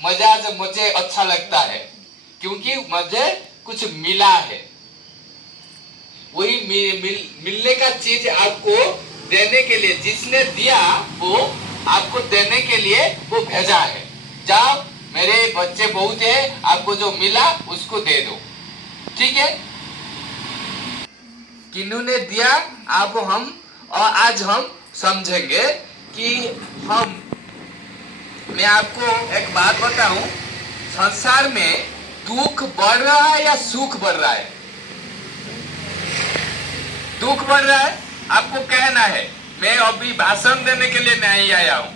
मुझे अच्छा लगता है क्योंकि मुझे कुछ मिला है। वही मिलने का चीज आपको देने के लिए, जिसने दिया वो आपको देने के लिए वो भेजा है। जाओ, मेरे बच्चे बहुत है, आपको जो मिला उसको दे दो। ठीक है, किन्होंने दिया आप हम, और आज हम समझेंगे कि मैं आपको एक बात बताऊं, संसार में दुख बढ़ रहा है या सुख बढ़ रहा है? दुख बढ़ रहा है। आपको कहना है, मैं अभी भाषण देने के लिए नहीं आया हूं।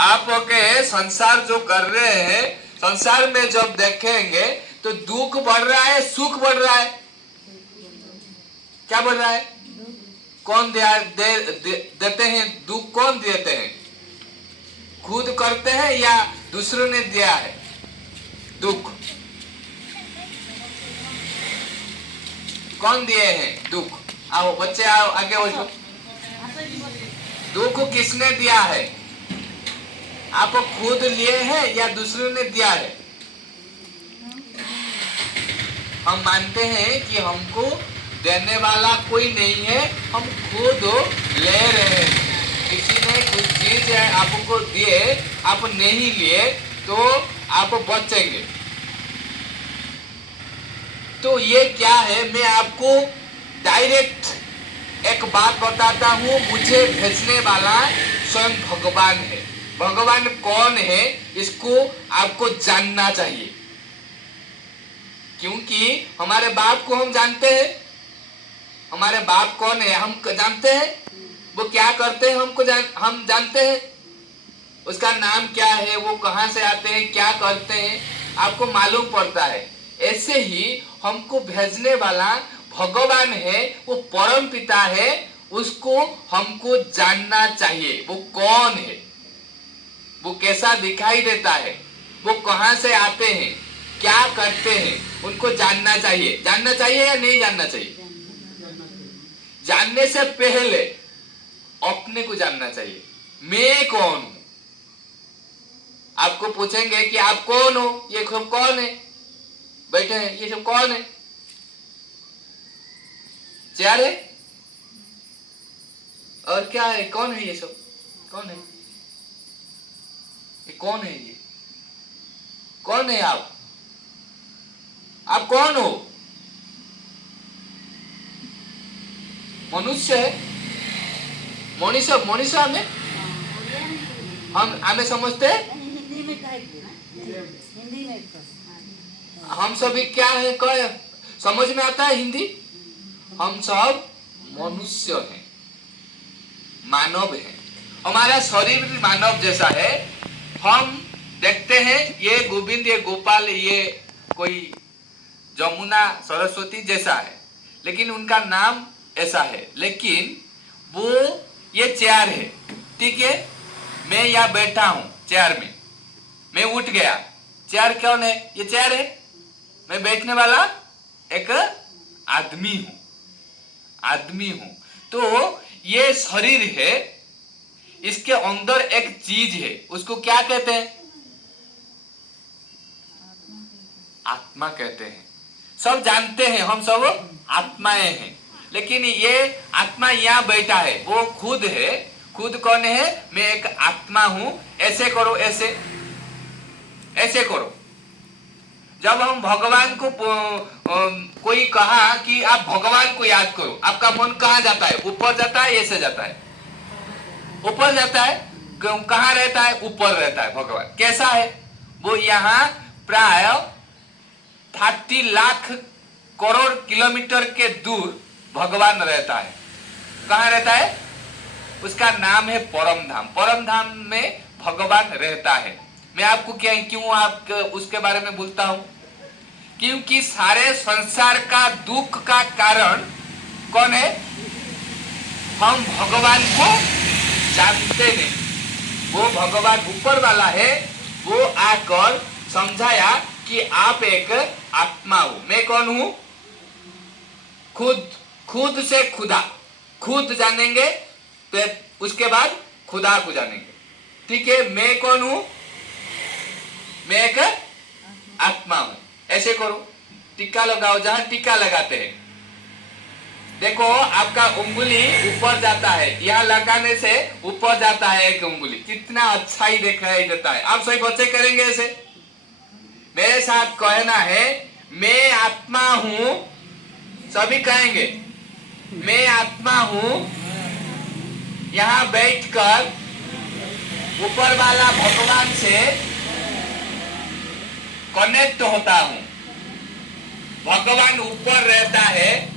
आप के संसार जो कर रहे हैं, संसार में जब देखेंगे तो दुख बढ़ रहा है, सुख बढ़ रहा है? क्या बढ़ रहा है? कौन देते हैं दुख? कौन देते हैं? खुद करते हैं या दूसरों ने दिया है दुख? कौन दिए हैं दुख? आओ बच्चे, आओ आगे हो जाओ। दुख किसने दिया है? आप खुद लिए हैं या दूसरों ने दिया है? हम मानते हैं कि हमको देने वाला कोई नहीं है, हम खुद ले रहे हैं। किसी ने कुछ चीज आपको दिए, आप नहीं लिए तो आप बचेंगे। तो ये क्या है, मैं आपको डायरेक्ट एक बात बताता हूं, मुझे भेजने वाला स्वयं भगवान है। भगवान कौन है इसको आपको जानना चाहिए, क्योंकि हमारे बाप को हम जानते हैं। हमारे बाप कौन है हम जानते हैं, वो क्या करते हैं हम जानते हैं। उसका नाम क्या है, वो कहां से आते हैं, क्या करते हैं, आपको मालूम पड़ता है। ऐसे ही हमको भेजने वाला भगवान है, वो परम पिता है, उसको हमको जानना चाहिए। वो कौन है, वो कैसा दिखाई देता है, वो कहां से आते हैं, क्या करते हैं, उनको जानना चाहिए। जानना चाहिए या नहीं जानना चाहिए? जानने से पहले अपने को जानना चाहिए, मैं कौन हूं। आपको पूछेंगे कि आप कौन हो, ये सब कौन है बैठे हैं, ये सब कौन है? चेयर है और क्या है, कौन है ये सब? कौन है ये? कौन है ये? कौन है आप कौन हो? मनुष्य है, मनुष्य मनुष्य हमें समझते हैं। हम सभी क्या है, क्या समझ में आता है हिंदी? हम सब मनुष्य हैं, मानव हैं। हमारा शरीर भी मानव जैसा है। हम देखते हैं ये गोविंद, ये गोपाल, ये कोई जमुना, सरस्वती जैसा है, लेकिन उनका नाम ऐसा है। लेकिन वो ये चेयर है, ठीक है, मैं यहाँ बैठा हूं चेयर में, मैं उठ गया, चेयर कौन है? ये चेयर है। मैं बैठने वाला एक आदमी हूं। तो ये शरीर है, इसके अंदर एक चीज है, उसको क्या कहते हैं? आत्मा कहते हैं। सब जानते हैं, हम सब आत्माएं हैं। लेकिन ये आत्मा यहाँ बैठा है, वो खुद है। खुद कौन है? मैं एक आत्मा हूं। ऐसे करो, ऐसे करो। जब हम भगवान को कोई कहा कि आप भगवान को याद करो, आपका मन कहाँ जाता है? ऊपर जाता है, ऐसे जाता है? ऊपर जाता है। कहाँ रहता है? ऊपर रहता है। भगवान कैसा है? वो यहाँ प्राय 30 लाख करोड़ किलोमीटर के दूर भगवान रहता है। कहाँ रहता है? उसका नाम है परम धाम। परम धाम में भगवान रहता है। मैं आपको क्यों उसके बारे में बोलता हूं? क्योंकि सारे संसार का दुख का कारण कौन है? हम भगवान को जानते नहीं। वो भगवान ऊपर वाला है, वो आकर समझाया कि आप एक आत्मा हो। मैं कौन हूं? खुद से खुदा। खुद जानेंगे तो उसके बाद खुदा को जानेंगे। ठीक है, मैं कौन हूं? ऐसे करो, टीका लगाओ जहां टीका लगाते हैं। देखो आपका उंगली ऊपर जाता है, यहाँ लगाने से ऊपर जाता है एक उंगली, कितना अच्छा ही दिखाई देता है। आप सभी बच्चे करेंगे ऐसे, मेरे साथ कहना है मैं आत्मा हूं, सभी कहेंगे मैं आत्मा हूं, यहां बैठकर ऊपर वाला भगवान से कनेक्ट होता हूं। भगवान ऊपर रहता है,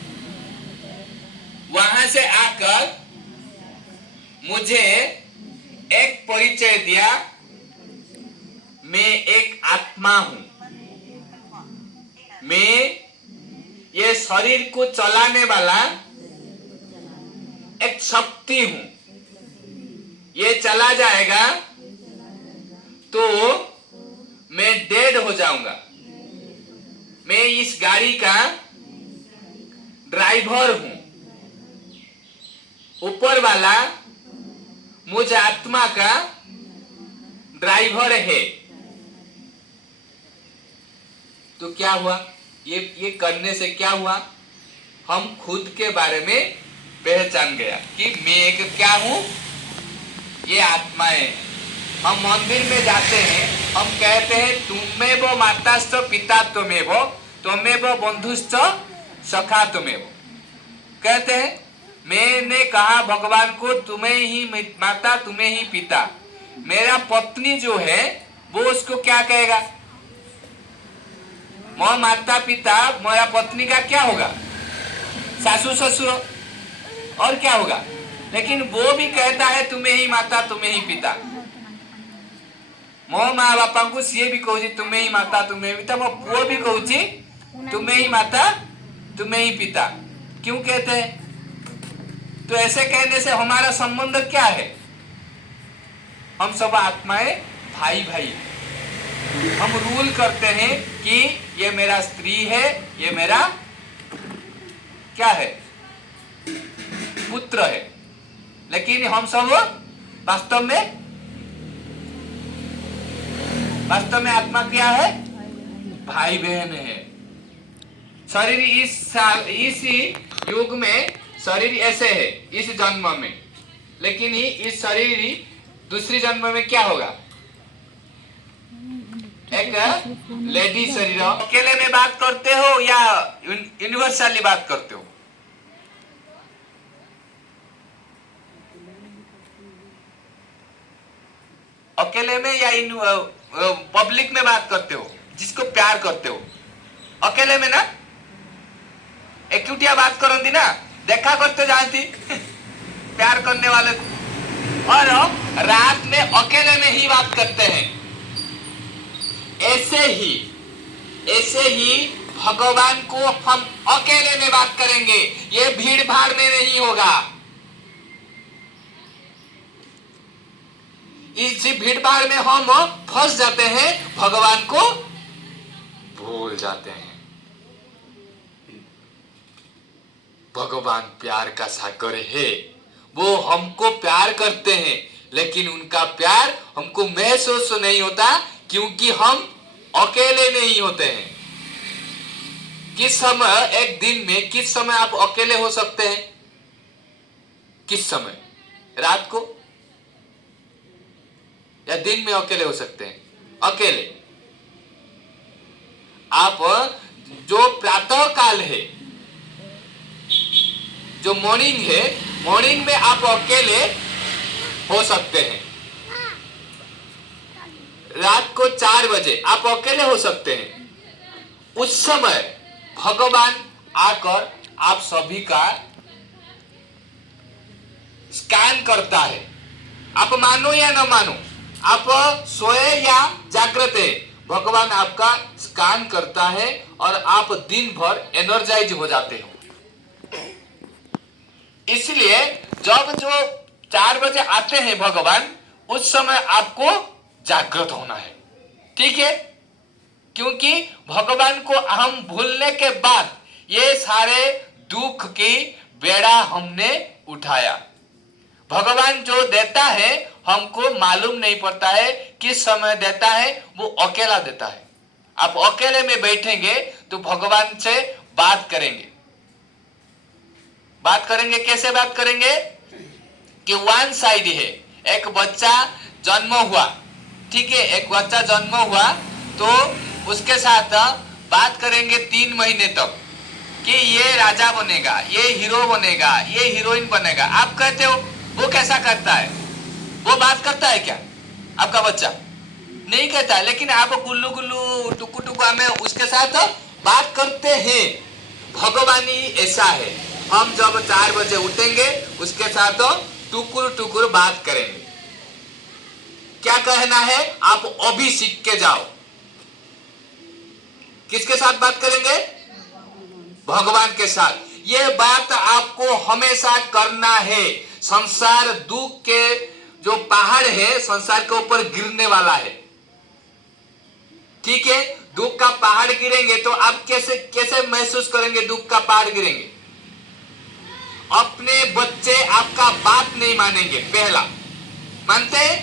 वहां से आकर मुझे एक परिचय दिया, मैं एक आत्मा हूं, मैं ये शरीर को चलाने वाला एक शक्ति हूं, ये चला जाएगा तो मैं डेड हो जाऊंगा। मैं इस गाड़ी का ड्राइवर हूं, ऊपर वाला मुझ आत्मा का ड्राइवर है। तो क्या हुआ, ये करने से क्या हुआ, हम खुद के बारे में पहचान गया कि मैं एक क्या हूं, ये आत्माएं। हम मंदिर में जाते हैं, हम कहते हैं तुम्हें वो माताश्च पिता तुम्हें वो बंधुश्च सखा तुम्हें वो, कहते हैं। मैंने कहा भगवान को तुम्हें ही माता तुम्हें ही पिता, मेरा पत्नी जो है वो उसको क्या कहेगा, मोह माता पिता, मेरा पत्नी का क्या होगा, सासू ससुर, और क्या होगा। लेकिन वो भी कहता है तुम्हें ही माता तुम्हें ही पिता, मो माँ बापा को सी भी कहूँ तुम्हें ही माता तुम्हें पिता, मो पुओ भी कहूँ तुम्हें ही माता तुम्हें ही पिता। क्यों कहते हैं, तो ऐसे कहने से हमारा संबंध क्या है, हम सब आत्माएं भाई भाई। हम रूल करते हैं कि ये मेरा स्त्री है, ये मेरा क्या है, पुत्र है, लेकिन हम सब वास्तव में आत्मा क्या है, भाई बहन है। शरीर इस युग में शरीर ऐसे है इस जन्म में, लेकिन ही इस शरीर दूसरी जन्म में क्या होगा, एक लेडी शरीर। अकेले में बात करते हो या यूनिवर्सली बात करते हो, अकेले में या पब्लिक में बात करते हो, जिसको प्यार करते हो, अकेले में ना, एकुटिया बात करती ना, देखा करते जानती प्यार करने वाले को, और रात में अकेले में ही बात करते हैं। ऐसे ही भगवान को हम अकेले में बात करेंगे, ये भीड़ भाड़ में नहीं होगा। इस भीड़ भाड़ में हम फंस जाते हैं, भगवान को भूल जाते हैं। भगवान प्यार का सागर है, वो हमको प्यार करते हैं, लेकिन उनका प्यार हमको महसूस नहीं होता, क्योंकि हम अकेले नहीं होते हैं। किस समय, एक दिन में किस समय आप अकेले हो सकते हैं, किस समय, रात को या दिन में अकेले हो सकते हैं, अकेले। आप जो प्रातः काल है, जो मॉर्निंग है, मॉर्निंग में आप अकेले हो सकते हैं। रात को 4 बजे आप अकेले हो सकते हैं। उस समय भगवान आकर आप सभी का स्कैन करता है। आप मानो या न मानो, आप सोए या जागृत है, भगवान आपका स्कैन करता है और आप दिन भर एनर्जाइज हो जाते हो। इसलिए जब जो 4 बजे आते हैं भगवान, उस समय आपको जागृत होना है, ठीक है। क्योंकि भगवान को हम भूलने के बाद ये सारे दुख की बेड़ा हमने उठाया। भगवान जो देता है हमको मालूम नहीं पड़ता है, किस समय देता है, वो अकेला देता है। आप अकेले में बैठेंगे तो भगवान से बात करेंगे। बात करेंगे कैसे बात करेंगे कि वन साइड है, एक बच्चा जन्म हुआ, ठीक है, एक बच्चा जन्म हुआ तो उसके साथ बात करेंगे 3 महीने तक कि ये राजा बनेगा, ये हीरो बनेगा, ये हीरोइन बनेगा। आप कहते हो वो कैसा करता है? वो बात करता है क्या आपका बच्चा? नहीं कहता है, लेकिन आप गुल्लू गुल्लू टुकु टुकु में उसके साथ बात करते हैं। भगवान ही ऐसा है, हम जब 4 बजे उठेंगे उसके साथ टुकुर टुकुर बात करेंगे। क्या कहना है? आप अभी सीख के जाओ। किसके साथ बात करेंगे? भगवान के साथ। ये बात आपको हमेशा करना है। संसार दुख के जो पहाड़ है संसार के ऊपर गिरने वाला है, ठीक है। दुख का पहाड़ गिरेंगे तो आप कैसे कैसे महसूस करेंगे? दुख का पहाड़ गिरेंगे, अपने बच्चे आपका बात नहीं मानेंगे। पहला मानते हैं,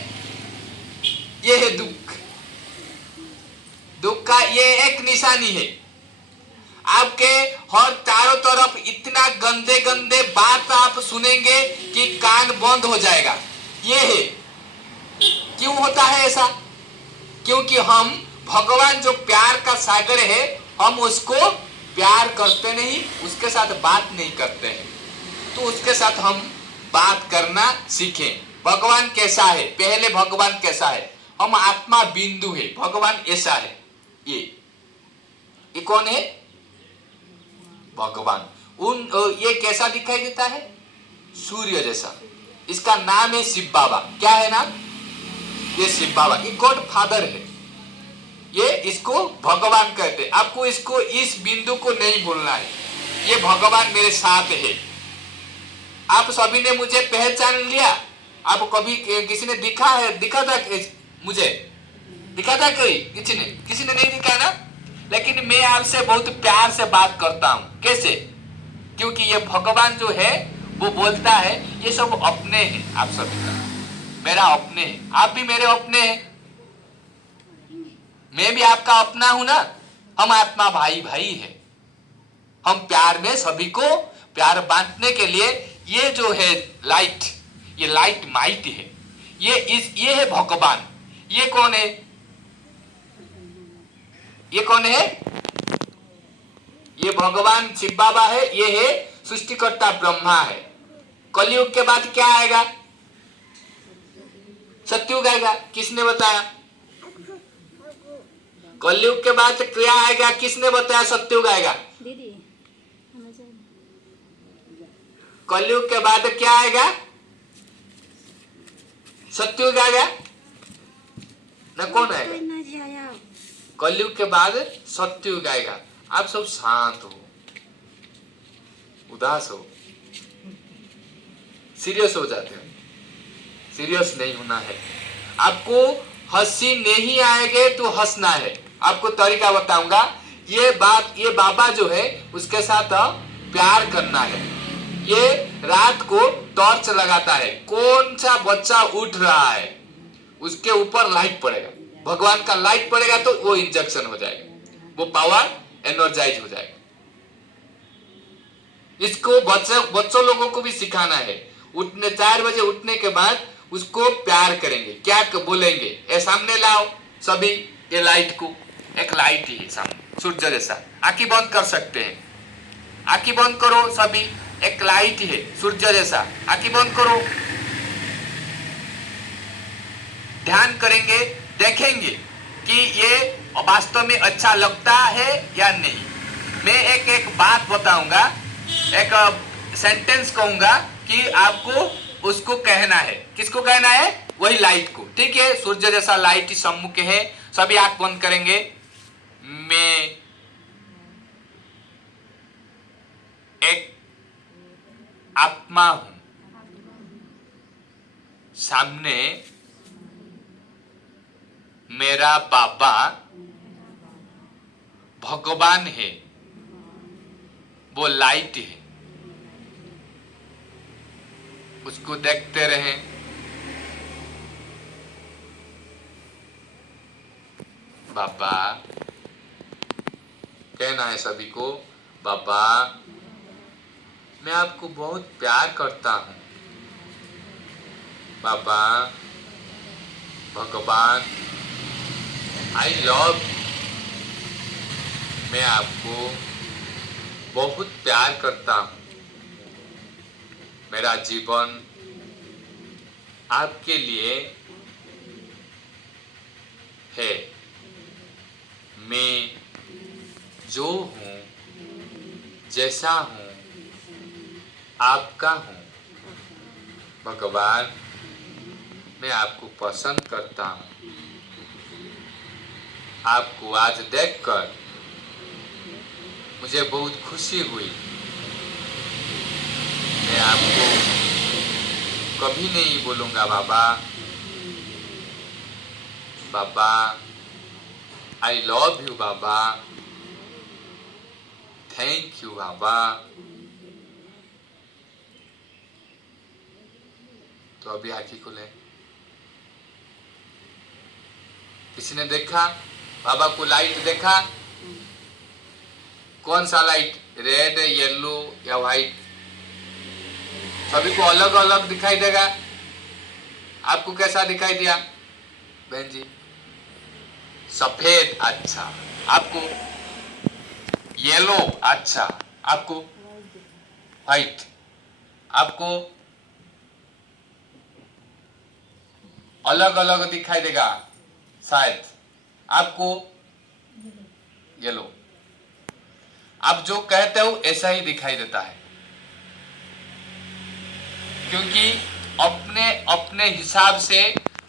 ये है दुख। दुख का ये एक निशानी है। आपके हर चारों तरफ इतना गंदे गंदे बात आप सुनेंगे कि कान बंद हो जाएगा। ये है। क्यों होता है ऐसा? क्योंकि हम भगवान जो प्यार का सागर है, हम उसको प्यार करते नहीं, उसके साथ बात नहीं करते हैं। तो उसके साथ हम बात करना सीखें। भगवान कैसा है? पहले भगवान कैसा है? हम आत्मा बिंदु है, भगवान ऐसा है। ये कौन है? भगवान। ये कैसा दिखाई देता है? सूर्य जैसा। इसका नाम है शिव बाबा। क्या है नाम? ये शिव बाबा, ये गॉड फादर है। ये इसको भगवान कहते हैं। आपको इसको इस बिंदु को नहीं भूलना है। ये भगवान मेरे साथ है। आप सभी ने मुझे पहचान लिया। आप कभी किसी ने दिखा था मुझे? दिखा था कोई? किसी ने नहीं दिखा ना। लेकिन मैं आपसे बहुत प्यार से बात करता हूं। कैसे? क्योंकि ये भगवान जो है वो बोलता है ये सब अपने हैं। आप सभी का मेरा अपने हैं, आप भी मेरे अपने हैं, मैं भी आपका अपना हूं ना। हम आत्मा भाई भाई है। हम प्यार में सभी को प्यार बांटने के लिए ये जो है लाइट, ये लाइट माइट है। ये है भगवान। ये कौन है? ये कौन है? ये भगवान शिव बाबा है। ये है सृष्टिकर्ता ब्रह्मा है। कलयुग के बाद क्या आएगा? सत्युग आएगा। किसने बताया? कलयुग के बाद क्या आएगा? किसने बताया सत्युग आएगा? दीदी। कलयुग के बाद क्या आएगा? सत्युग आएगा ना? कौन आएगा? कलयुग के बाद सत्युग आएगा। आप सब शांत हो, उदास हो, सीरियस हो जाते हो। सीरियस नहीं होना है। आपको हंसी नहीं आएगी तो हंसना है। आपको तरीका बताऊंगा। ये बाबा जो है उसके साथ प्यार करना है। ये रात को टॉर्च लगाता है। कौन सा बच्चा उठ रहा है उसके ऊपर लाइट पड़ेगा, भगवान का लाइट पड़ेगा तो वो इंजेक्शन हो जाएगा, वो पावर एनर्जाइज हो जाएगा। इसको बच्चों लोगों को भी सिखाना है। उठने 4 बजे उठने के बाद उसको प्यार करेंगे। क्या बोलेंगे? ए सामने लाओ सभी ये लाइट को। एक लाइट ही है सामने, सूर्य जैसा। आंखें बंद कर सकते हैं। आंखें बंद करो सभी। एक लाइट है सूर्य जैसा। आंखें बंद करो। ध्यान करेंगे, देखेंगे कि ये वास्तव में अच्छा लगता है या नहीं। मैं एक एक बात बताऊंगा, एक सेंटेंस कहूंगा कि आपको उसको कहना है। किसको कहना है? वही लाइट को। ठीक है, सूर्य जैसा लाइट सम्मुख है। सभी आंख बंद करेंगे। मैं एक आत्मा हूं, सामने मेरा बाबा भगवान है, वो लाइट है। उसको देखते रहें। बाबा कहना है सभी को, बाबा मैं आपको बहुत प्यार करता हूँ, बाबा भगवान आई लव, मैं आपको बहुत प्यार करता हूँ, मेरा जीवन आपके लिए है, मैं जो हूँ, जैसा हूँ, आपका हूँ, भगवान मैं आपको पसंद करता हूँ, आपको आज देखकर मुझे बहुत खुशी हुई, मैं आपको कभी नहीं बोलूँगा बाबा, बाबा आई लव यू बाबा, थैंक यू बाबा। तो अभी आंखें खोले, किसी ने देखा बाबा को? लाइट देखा? कौन सा लाइट, रेड, येलो या व्हाइट? सभी को अलग अलग दिखाई देगा। आपको कैसा दिखाई दिया बहन जी? सफेद, अच्छा। आपको येलो, अच्छा। आपको व्हाइट, आपको अलग अलग दिखाई देगा शायद। आपको येलो, आप जो कहते हो ऐसा ही दिखाई देता है, क्योंकि अपने अपने हिसाब से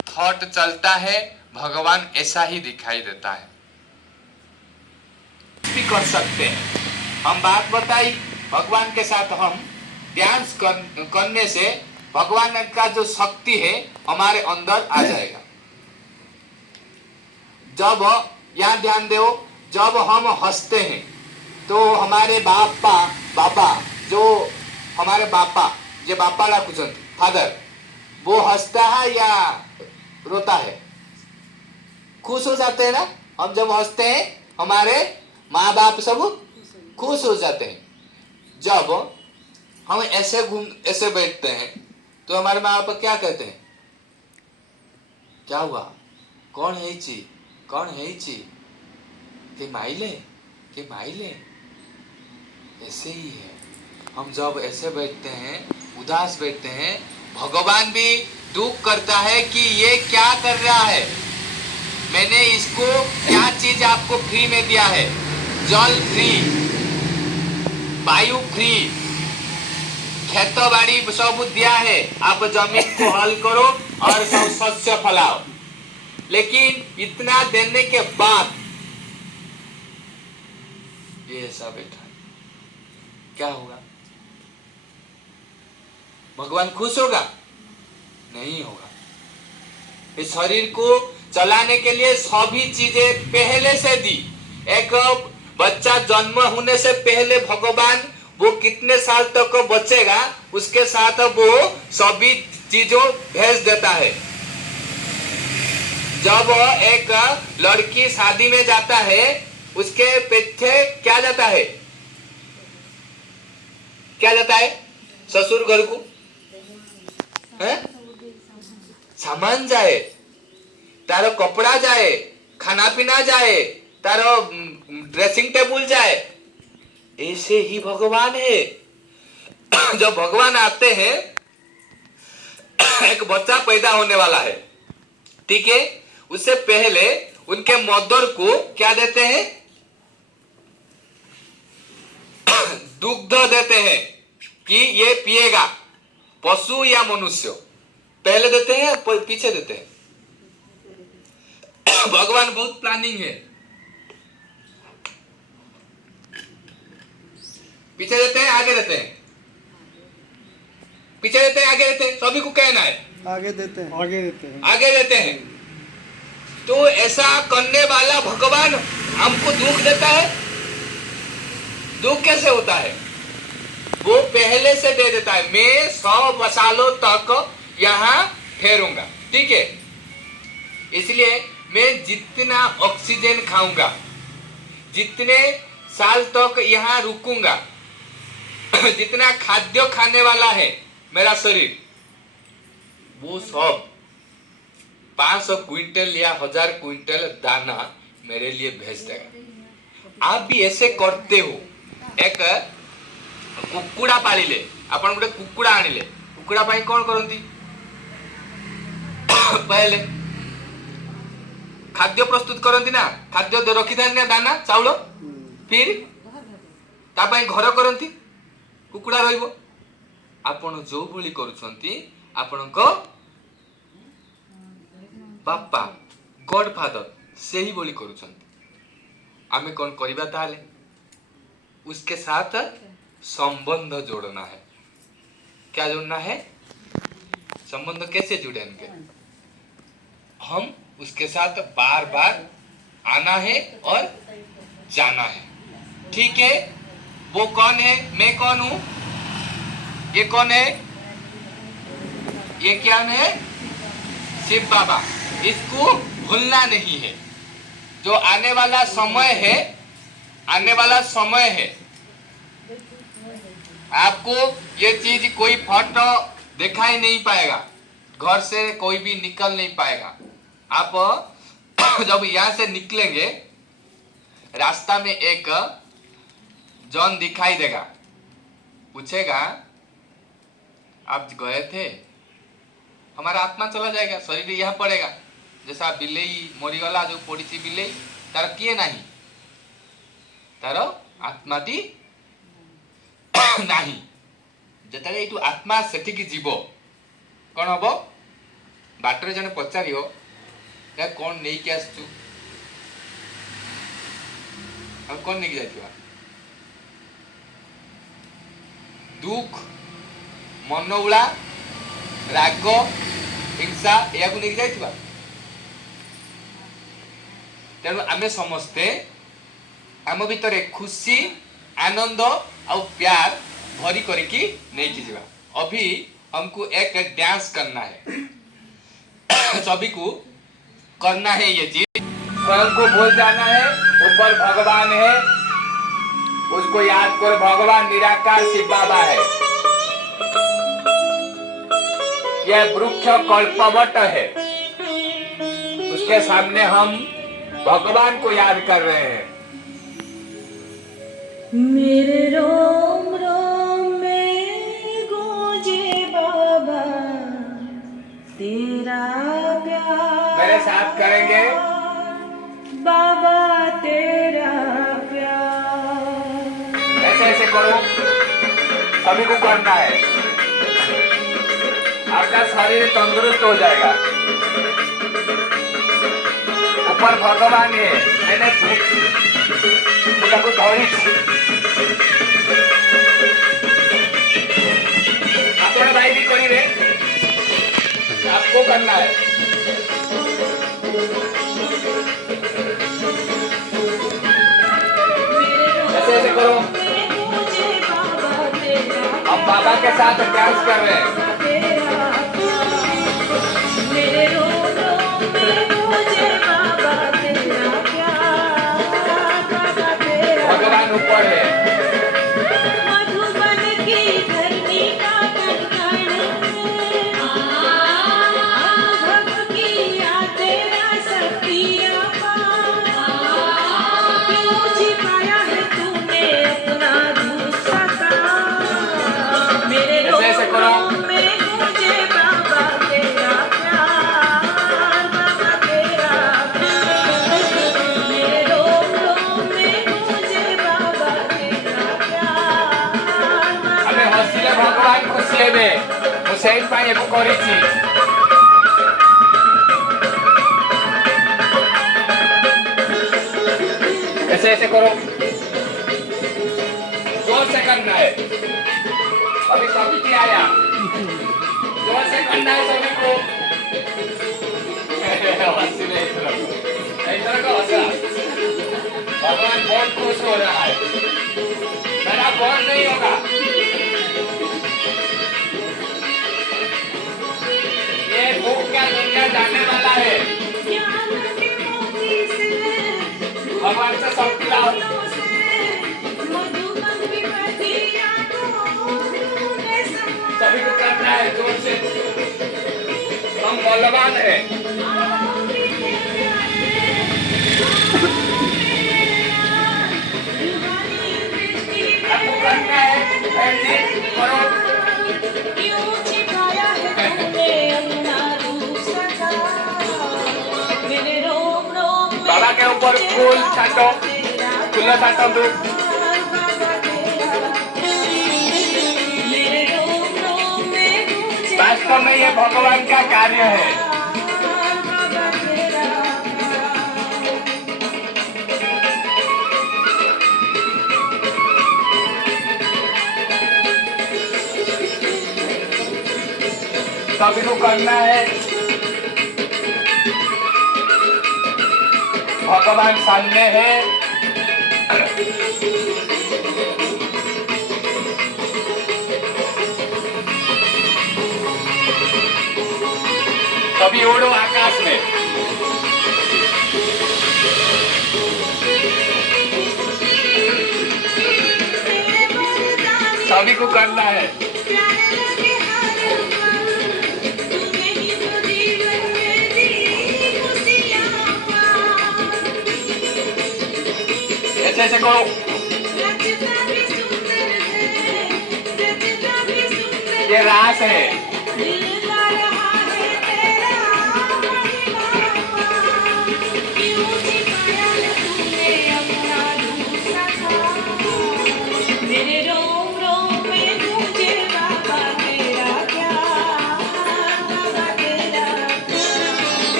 थॉट चलता है, भगवान ऐसा ही दिखाई देता है। भी कर सकते हैं। हम बात बताई, भगवान के साथ हम ध्यान करने से भगवान का जो शक्ति है हमारे अंदर आ जाएगा। जब यहाँ ध्यान दो, जब हम हंसते हैं तो हमारे बापा जो हमारे बापा, ये बापा ला कुछ फादर, वो हंसता है या रोता है? खुश हो जाते हैं ना। हम जब हंसते हैं हमारे माँ बाप सब खुश हो जाते हैं। जब हम ऐसे बैठते हैं तो हमारे माँ बाप क्या कहते हैं? क्या हुआ, कौन है ची, कौन है ची, के माइले। ऐसे ही है, हम जब ऐसे बैठते हैं, उदास बैठते हैं, भगवान भी दुख करता है कि ये क्या कर रहा है, मैंने इसको क्या चीज आपको फ्री में दिया है, जल फ्री, वायु फ्री, खेती बाड़ी सब दिया है, आप जमीन को हल करो और सब शस्य फलाओ, लेकिन इतना देने के बाद ये ऐसा बैठा है, क्या होगा? भगवान खुश होगा? नहीं होगा। इस शरीर को चलाने के लिए सभी चीजें पहले से दी। एक बच्चा जन्म होने से पहले भगवान वो कितने साल तक बचेगा उसके साथ वो सभी चीजों भेज देता है। जब एक लड़की शादी में जाता है उसके पीछे क्या जाता है? क्या जाता है? ससुर घर को सामान जाए, तारो कपड़ा जाए, खाना पीना जाए, तारो ड्रेसिंग टेबल जाए। ऐसे ही भगवान है। जब भगवान आते हैं, एक बच्चा पैदा होने वाला है, ठीक है, उससे पहले उनके मदर को क्या देते हैं? दुग्ध देते हैं कि ये पिएगा, पशु या मनुष्य, पहले देते हैं पीछे देते हैं? भगवान बहुत प्लानिंग है, पीछे देते हैं आगे देते हैं, पीछे देते हैं आगे देते हैं, सभी को कहना है आगे देते हैं, आगे देते हैं, आगे देते हैं। तो ऐसा करने वाला भगवान हमको दुख देता है? दुख कैसे होता है? वो पहले से दे देता है, मैं 100 सालों तक यहाँ ठहरूंगा, ठीक है, इसलिए मैं जितना ऑक्सीजन खाऊंगा, जितने साल तक यहाँ रुकूंगा। जितना खाद्य खाने वाला है मेरा शरीर, वो सब 500 क्विंटल या 1000 क्विंटल दाना मेरे लिए भेज देगा। आप भी ऐसे करते हो। एक कुकुड़ा पालिले, आपण गोटे कुकुड़ा आनिले, कुकुड़ा पाई कौन करती? पहले खाद्य प्रस्तुत करती ना, खाद्य रखी था ना, दाना चाउल, फिर तापाई घर करती, कुकुड़ा रहिबो। आपण जो भली करूछंती, आपणको बापा गॉड फादर से ही बोली करूछंती। आमे कौन करिबा ताले? उसके साथ संबंध जोड़ना है। क्या जोड़ना है? संबंध कैसे जुड़ेंगे? हम उसके साथ बार बार आना है और जाना है। ठीक है? वो कौन है? मैं कौन हूं? ये कौन है? ये क्या है? शिव बाबा। इसको भूलना नहीं है। जो आने वाला समय है, आने वाला समय है, आपको ये चीज कोई फोटो दिखाई नहीं पाएगा, घर से कोई भी निकल नहीं पाएगा। आप जब यहां से निकलेंगे, रास्ता में एक जॉन दिखाई देगा, पूछेगा आप गए थे? हमारा आत्मा चला जाएगा, शरीर यहाँ पड़ेगा। जैसा बिलेई मरीगला, जो पड़ी बिलेई, तार किए नहीं, तार आत्माटी नहीं। जेतले एटू आत्मा सेठिकी जीवो, कौन हबो? बाटरे जने पचारियो, या कौन नहीं के आसचु? हम कौन नहीं जाइथिबा? दुख, मनोउला, राग, हिंसा, या को नहीं जाइथिबा। तेणु आमे समस्ते आम भितर खुशी, आनंद और प्यार भरी करके नहीं की जीवा। अभी हमको एक डांस करना है। सभी को करना है ये चीज। स्वयं को भूल जाना है, ऊपर भगवान है, उसको याद करो। भगवान निराकार शिव बाबा है। यह वृक्ष कल्पवट है, उसके सामने हम भगवान को याद कर रहे हैं। मेरे रोम रोम में गूंजे बाबा तेरा प्यार। मेरे साथ करेंगे बाबा तेरा प्यार। ऐसे ऐसे करो, सभी को करना है। आपका शरीर तंदुरुस्त हो जाएगा। ऊपर भगवान है, मैंने को धरी अपना भाई भी करिए, आपको करना है। ऐसे ऐसे करो। हम बाबा के साथ डांस कर रहे हैं। भगवान ऊपर है। मधुबन की धरती का कण भक्त की तेरा शक्तियां क्यों छिपाया है तूने अपना दूसरा काम। मेरे रोम में मुझे बाबा तेरा प्यार, बाबा तेरा प्यार। मेरे रोम में मुझे बाबा तेरा प्यार। हमें हसीले भगवान खुशी हेबे। मुझे पाए को करिछि। ऐसे ऐसे करो, जोर से करना है। अभी सभी की आया, जोर से करना है सभी को। हसीले इधर का हंसा। भगवान बहुत खुश हो रहा है। मेरा बहुत नहीं होगा। ये भूख का दुनिया जाने वाला है। भगवान से शक्ति लाओ। हम बलवान हैं। आपको करना है करो। क्यों छिपाया है तूने अपना रूप सजा? मेरे रोम रोम में बाबा के ऊपर फूल छाटो, फूल छाटो तू। मेरे रोम रोम में गूंजे वास्तव में ये भगवान का कार्य है। बाबा तेरा सभी को करना है। भगवान सामने है। सभी उड़ो आकाश में। सभी को करना है। ऐसे ऐसे करो। ये रास है। मेरे रोम रोम में गूंजे बाबा तेरा प्यार, बाबा तेरा प्यार।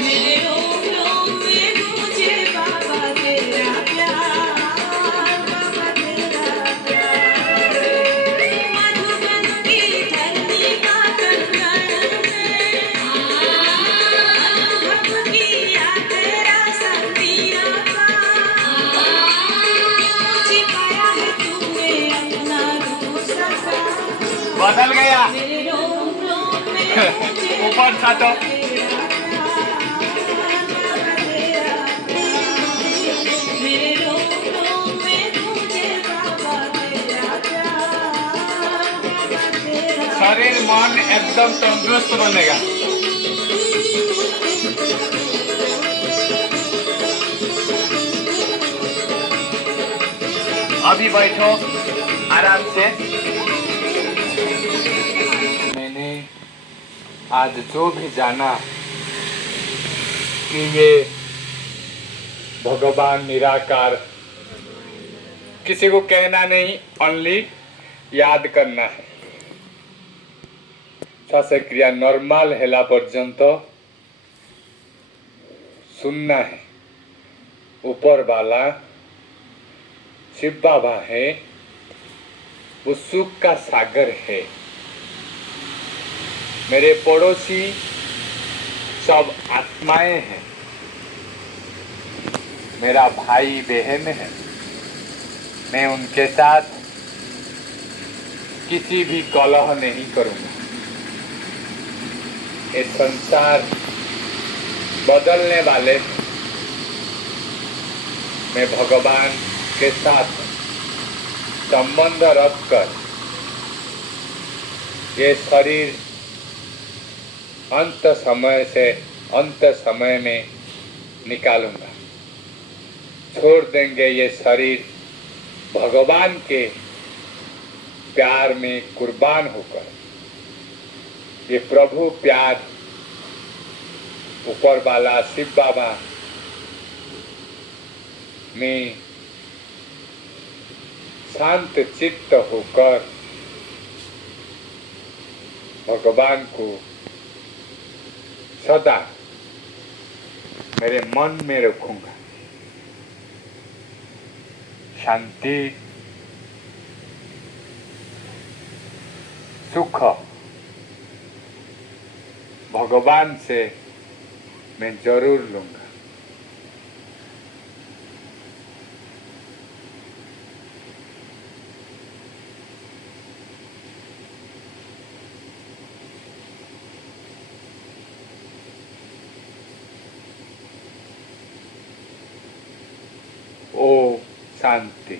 मेरे रोम रोम में गूंजे बाबा तेरा प्यार, बाबा तेरा प्यार। मधुबन की धरती का कंगन में अनुभव किया तेरा संदिया का। छिपाया है तूने अपना रूप सजा। बदल गया। मेरे रोम रोम में गूंजे ऊपर छाटो। तेरा प्यार, बाबा तेरा प्यार। मेरे रोम रोम में गूंजे बाबा तेरा प्यार, बाबा तेरा शरीर मन एकदम तंदुरुस्त बनेगा। अभी बैठो आराम से। मैंने आज जो भी जाना कि ये भगवान निराकार, किसी को कहना नहीं, ओनली याद करना है। श्वासक्रिया नॉर्मल हेला पर्यंत सुनना है। ऊपर वाला शिव बाबा है, वो सुख का सागर है। मेरे पड़ोसी सब आत्माएं हैं। मेरा भाई बहन है। मैं उनके साथ किसी भी कलह नहीं करूंगा। ये संसार बदलने वाले हैं। मैं भगवान के साथ संबंध रखकर ये शरीर अंत समय से अंत समय में निकालूंगा। छोड़ देंगे ये शरीर भगवान के प्यार में कुर्बान होकर। ये प्रभु प्यार ऊपर वाला शिव बाबा में शांत चित्त होकर भगवान को सदा मेरे मन में रखूंगा। शांति, सुख भगवान से मैं जरूर लूंगा। ओ शांति।